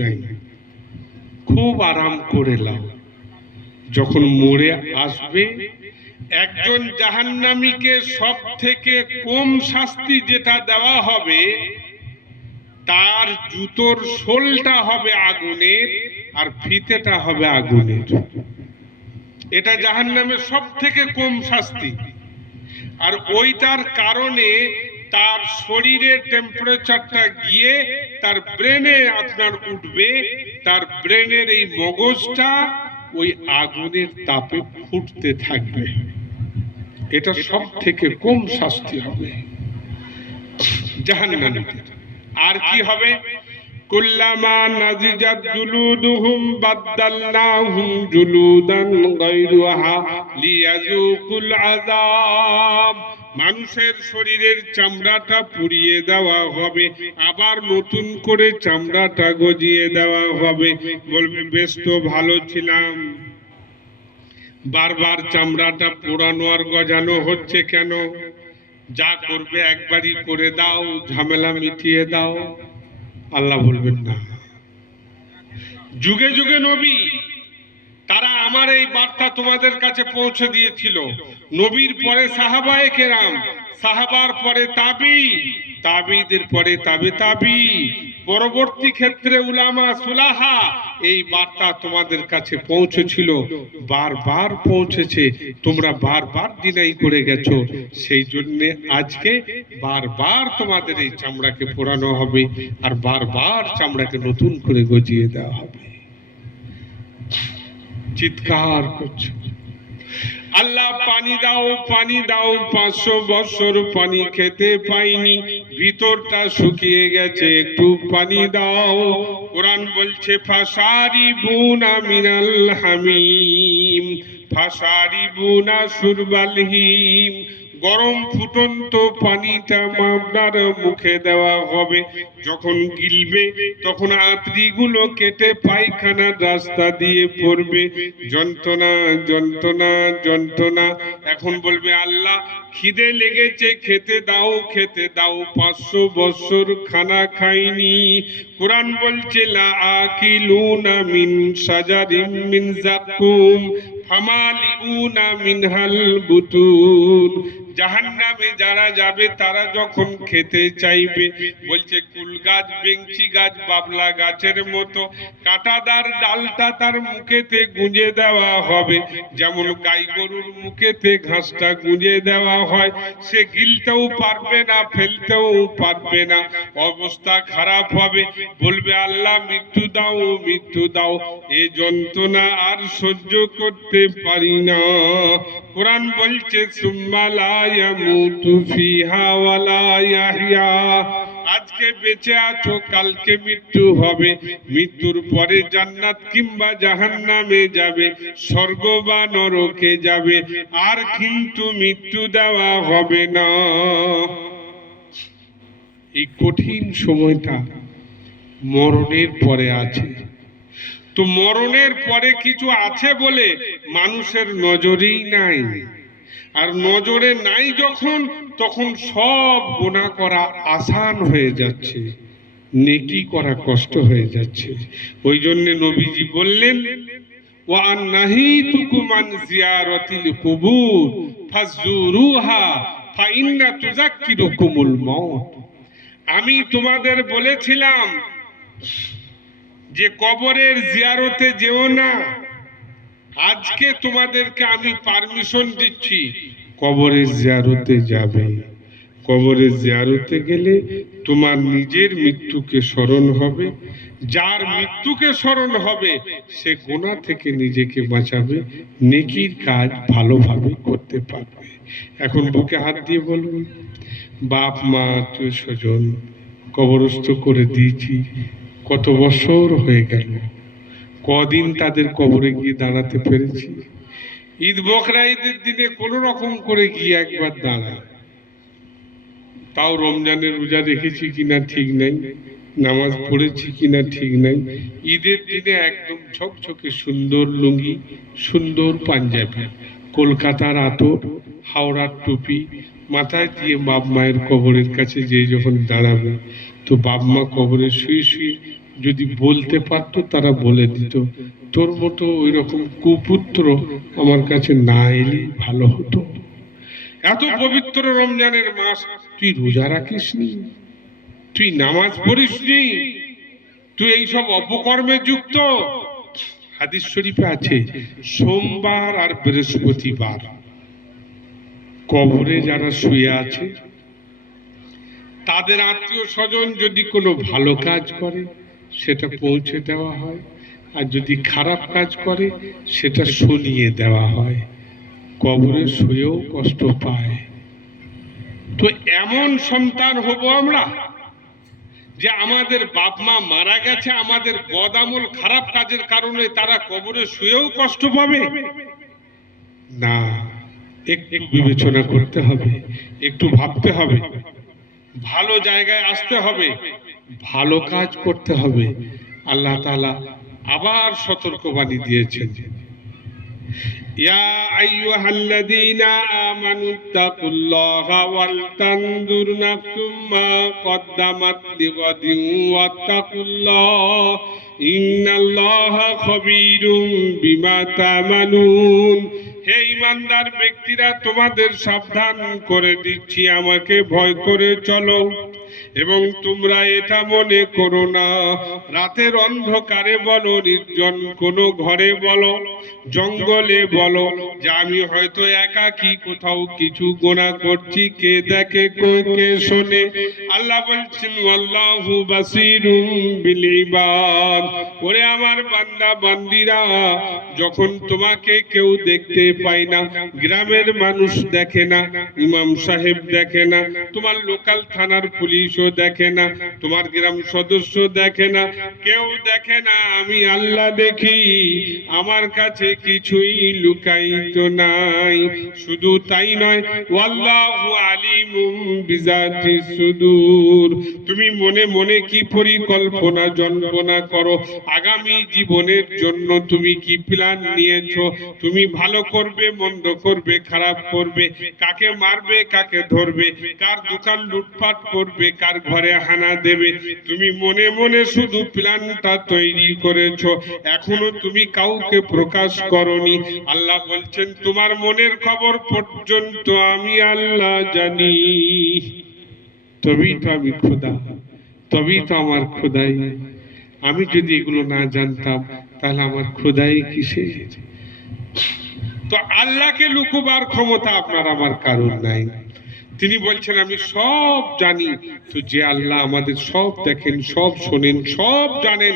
নাই, খুব আরাম করে নাও। যখন মরে আসবে, একজন জাহান্নামীকে সব থেকে কম শাস্তি যেটা দেওয়া হবে, তার জুতোর সোলটা হবে আগুনের আর ফিতেটা হবে আগুনের। এটা জাহান্নামের সব থেকে কম শাস্তি। আর ওইটার কারণে তার শরীরের টেম্পারেচারটা গিয়ে তার ব্রেনে আপনার উঠবে, তার ব্রেনের এই মগজটা ওই আগুনের তাপে ফুটতে থাকবে। এটা সব থেকে কম শাস্তি হবে জাহান্নামীদের। আর কি হবে? কুল্লামা নাজিজাত জুলুদুহুম বাদদালনাহুম জুলুদান গায়রুহা লিয়াযুকুল আযাব। মানুষের শরীরের চামড়াটা পুড়িয়ে দেওয়া হবে, আবার নতুন করে চামড়াটা গজিয়ে দেওয়া হবে। বলবে বেশ তো ভালো ছিলাম, বারবার চামড়াটা পোড়ানো আর গজানো হচ্ছে কেন? যা করবে একবারই করে দাও, ঝামেলা মিটিয়ে দাও। আল্লাহ বলবেন না। যুগে যুগে নবী তারা আমার এই বার্তা তোমাদের কাছে পৌঁছে দিয়েছিল। নবীর পরে সাহাবায়ে কেরাম, সাহাবার পরে তাবি, তাবিদের পরে তাবে তাবি, পরবর্তী ক্ষেত্রে উলামা সুলাহা। এই বার্তা তোমাদের কাছে পৌঁছেছিল, বারবার পৌঁছেছে, তোমরা বারবার ডিনাই করে গেছো। সেই জন্য আজকে বারবার তোমাদের এই চামড়াকে পোড়ানো হবে আর বারবার চামড়াকে নতুন করে গজিয়ে দেওয়া হবে। চিৎকার করছে, আল্লাহ পানি দাও, পানি দাও, 500 বছর পানি খেতে পাইনি, ভিতরটা শুকিয়ে গেছে, একটু পানি দাও। কোরআন বলছে ফাশারিবুনা মিনাল হামিম ফাশারিবুনা শুরবাল হিম। গরম ফুটন্ত পানিটা আপনার মুখে দেওয়া হবে, যখন গিলবে তখন আঁতড়িগুলো কেটে পায়খানার রাস্তা দিয়ে পড়বে। যন্ত্রণা যন্ত্রণা যন্ত্রণা। এখন বলবে আল্লাহ খিদে লেগেছে, খেতে দাও খেতে দাও, 500 বছর খানা খাইনি। কোরআন বলছে লা আকিলুনা মিন শাজারিম মিন যাকুম ফামালিউনা মিনহাল বুতুন। জাহান্নামে যারা যাবে তারা যখন খেতে চাইবে, বলছে কুল গাছ, বেঞ্চি গাছ, বাবলা গাছের মতো কাঁটাদার ডালটা তার মুখেতে গুঁজে দেওয়া হবে, যেমন গাই গরুর মুখেতে ঘাসটা গুঁজে দেওয়া হয়। সে গিলতেও পারবে না, ফেলতেও পারবে না, অবস্থা খারাপ হবে। বলবে আল্লাহ মৃত্যু দাও, মৃত্যু দাও, এ যন্ত্রণা আর সহ্য করতে পারি না। কোরআন বলছে সুম্মা লা ইয়ামুতু ফিহা ওয়া লা ইয়াহইয়া। আজকে বেঁচে আছো, কালকে মৃত্যু হবে, মৃত্যুর পরে জান্নাত কিংবা জাহান্নামে যাবে, স্বর্গ বা নরকে যাবে, আর কিন্তু মৃত্যু দেওয়া হবে না। এই কঠিন সময়টা মরণের পরে আছে। তো মরণের পরে কিছু আছে বলে মানুষের নজরেই নাই। আর নজরে নাই যখন, তখন সব গুনাহ করা আসান হয়ে যাচ্ছে, নেকি করা কষ্ট হয়ে যাচ্ছে। ওই জন্য নবীজি বললেন ওয়া আন্নাহিতুকুম আন জিয়ারাতিল কুবুর ফাজুরুহা ফাইন্না তুযাক্কিরুকুমুল মাউত। আমি তোমাদের বলেছিলাম যে কবরের জিয়ারতে যেও না, আজকে তোমাদেরকে আমি পারমিশন দিচ্ছি কবরের জিয়ারতে যাবে। কবরের জিয়ারতে গেলে তোমার নিজের মৃত্যুকে স্মরণ হবে, যার মৃত্যুকে স্মরণ হবে সে গুনাহ থেকে নিজেকে বাঁচাবে, নেকির কাজ ভালোভাবে করতে পারবে। এখন বুকে হাত দিয়ে বলুন, বাপ মা আত্মীয় স্বজন কবরস্থ করে দিয়েছি, কত বছর হয়ে গেল, কদিন তাদের কবরে গিয়ে দাঁড়াতে পেরেছি। ঈদ বকরা ঈদের দিনে কোনো রকম করে গিয়ে একবার দাঁড়ায়, তাও রমজানের রোজা রেখেছি কিনা ঠিক নাই, নামাজ পড়েছি কিনা ঠিক নাই। ঈদের দিনে একদম ঝকঝকে সুন্দর লুঙ্গি, সুন্দর পাঞ্জাবি, কলকাতার আতর, হাওড়ার টুপি মাথায় দিয়ে বাপ মায়ের কবরের কাছে যে যখন দাঁড়াবে, তো বাপ মা কবরে শুয়ে শুয়ে যদি বলতে পারতো তারা বলে দিত, তোর মতো ওই রকম কুপুত্র আমার কাছে না এলেই ভালো হতো। এত পবিত্র রমজানের মাস, তুই রোজা রাখিস নি, তুই নামাজ পড়িস নি, তুই এইসব অপকর্মে যুক্ত। হাদিস শরীফে আছে, সোমবার আর বৃহস্পতিবার কবরে যারা শুয়ে আছে তাদের আত্মীয় স্বজন যদি কোনো ভালো কাজ করে সেটা পৌঁছে দেওয়া হয়, আর যদি খারাপ কাজ করে সেটা শুনিয়ে দেওয়া হয়। কবরে শুয়েও কষ্ট পায়। তো এমন সন্তান হব আমরা যে আমাদের বাপ মা মারা গেছে আমাদের বদামল খারাপ কাজের কারণে, তারা কবরে শুয়েও কষ্ট পাবে না। একটু বিবেচনা করতে হবে, একটু ভাবতে হবে, ভালো জায়গায় আসতে হবে, ভালো কাজ করতে হবে। আল্লাহ তাআলা আবার সতর্কবাণী দিয়েছেন, ইয়া আইয়ুহাল্লাযীনা আমানুত্তাকুল্লাহা ওয়াল তানজুর নাফসুম মা কদ্দামাত লিগাদিন ওয়াত্তাকুল্লাহ ইন্নাল্লাহা খাবীরুম বিমা তা'মালুন। হে ঈমানদার ব্যক্তিরা, তোমাদের সাবধান করে দিচ্ছি, আমাকে ভয় করে চলো এবং তোমরা এটা মনে করো না, রাতের অন্ধকারে বলো, নির্জন কোনো ঘরে বলো, জঙ্গলে বলো, যে আমি হয়তো একাকী কোথাও কিছু গুনাহ করছি, কে দেখে কে শোনে। আল্লাহ বলছেন, আল্লাহু বাসীরুম বিল ইবাদ। ওরে আমার বান্দা বান্দিরা, যখন তোমাকে কেউ দেখতে পায় না, গ্রামের মানুষ দেখে না, ইমাম সাহেব দেখে না, তোমার লোকাল থানার পুলিশও দেখে না, তোমার গ্রাম সদস্য দেখে না, কেউ দেখে না, আমি আল্লাহ দেখি। আমার কাছে কিছুই লুকায়িত নাই। শুধু তাই নয়, ওয়াল্লাহু আলিমুম বিজাতিস সুদূর। তুমি মনে মনে কি পরিকল্পনা জল্পনা করো, আগামী জীবনের জন্য তুমি কি প্ল্যান নিয়েছো, তুমি ভালো করবে মন্দ করবে খারাপ করবে, কাকে মারবে কাকে ধরবে, কার দোকান লুটপাট করবে, কার ঘরে হানা দেবে, তুমি মনে মনে শুধু প্ল্যানটা তৈরি করেছো, এখনো তুমি কাউকে প্রকাশ করনি। আল্লাহ বলছেন, তোমার মনের খবর পর্যন্ত আমি আল্লাহ জানি। তবেই তো আমি খোদা, তবেই তো আমার খোদাই। আমি যদি এগুলো না জানতাম তাহলে আমার খোদাই কিসের? তো আল্লাহকে লুকোবার ক্ষমতা আপনার আমার কারণ নাই। তিনি বলছেন, আমি সব জানি। তো যে আল্লাহ আমাদের সব দেখেন, সব শোনেন, সব জানেন,